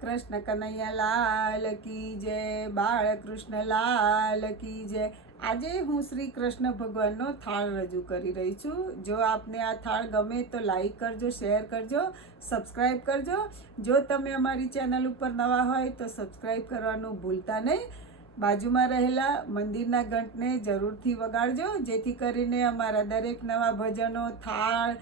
કૃષ્ણ કનૈયા લાલ કી જય બાળકૃષ્ણ લાલ કી જય. આજે હું શ્રી કૃષ્ણ ભગવાનનો થાળ રજૂ કરી રહી છું. જો આપને આ થાળ ગમે તો લાઈક કરજો શેર કરજો સબસ્ક્રાઈબ કરજો. જો તમે અમારી ચેનલ ઉપર નવા હોય તો સબસ્ક્રાઈબ કરવાનું ભૂલતા નહીં. બાજુમાં રહેલા મંદિરના ઘંટને જરૂરથી વગાડજો, જેથી કરીને અમારા દરેક નવા ભજનો, થાળ,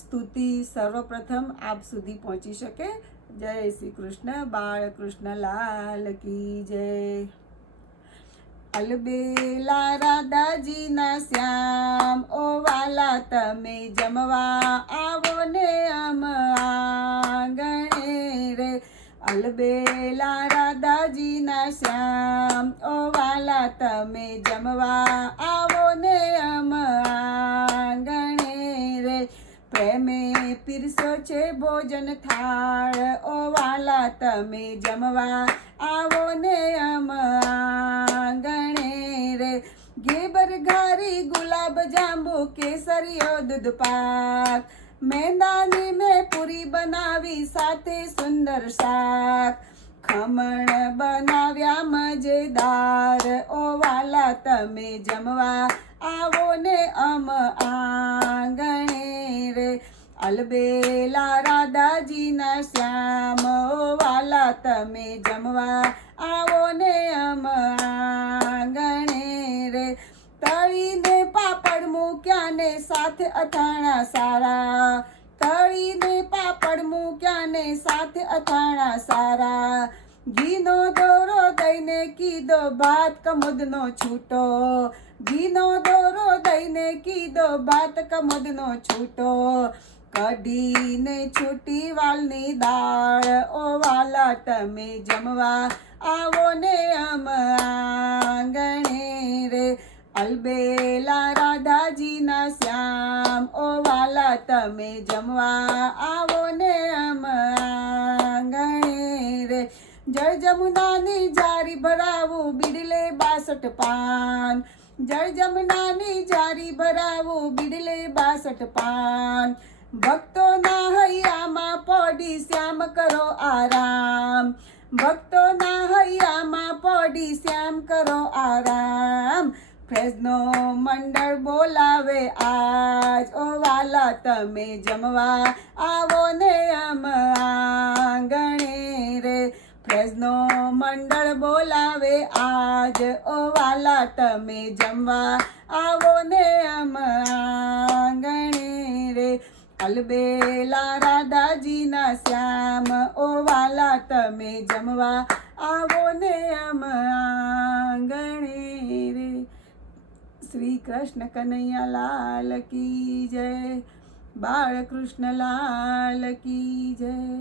સ્તુતિ સર્વપ્રથમ આપ સુધી પહોંચી શકે. જય શ્રી કૃષ્ણ બાળકૃષ્ણ લાલ કી જય. અલબેલા રાધાજીના શ્યામ, ઓ વાલા તમે જમવા આવો ને અમ આંગણે રે. અલબેલા રાધાજીના શ્યામ, ઓ વાલા તમે જમવા આવો ને અમ આંગણે રે પ્રેમે પીરસો છે ભોજન થાળ, ઓ વાલા તમે જમવા આવો ને અમ આંગણે રે. ઘેબર ઘારી ગુલાબ જાંબુ કેસરીઓ દૂધ પાક. મેંદાની મેં પૂરી બનાવી, સાથે સુંદર શાક. ખમણ બનાવ્યા મજેદાર. વાલા, તમે જમવા આવો ને અમ આંગણે રે. અલબેલા રાધાજીના શ્યામ. વાલા, તમે જમવા આવો ને અમ આંગણે રે. તળીને પાપડ મૂક્યા ને સાથે અથાણા સારા. તળીને પાપડ મૂક્યા ને સાથે અથાણા સારા. ઘીનો દોરો દઈને કીધો, ભાત કમોદનો છૂટો. ઘીનો દોરો દઈને કીધો, ભાત કમોદનો છૂટો. કઢીને છૂટી વાલની દાળ, ઓ વાલા, તમે જમવા આવો ને અમ આંગણે. અલબેલા રાધાજીના શ્યામ, ઓ વાલા તમે જમવા આવો ને અમ આંગણે રે. જળ જમુનાની જારી ભરાવું બીડલે બાસઠ પાન. જળ જમુનાની જારી ભરાવું બીડલે બાસઠ પાન. ભક્તોના હૈયામાં પડી શ્યામ કરો આરામ. ભક્તોના હૈયામાં પડી શ્યામ કરો આરામ. ફ્રેઝનો મંડળ બોલાવે, આજ ઓ વાલા, તમે જમવા આવો ને અમ આંગણે રે. ફ્રેઝનો મંડળ બોલાવે, આજ ઓ વાલા, તમે જમવા આવો ને અમ આંગણે રે. અલબેલા રાધાજીના, શ્યામ ઓ વાલા, તમે જમવા આવો ને અમ આંગણે રે. શ્રી કૃષ્ણ કનૈયા લાલ કી જય. બાળકૃષ્ણ લાલ કી જય.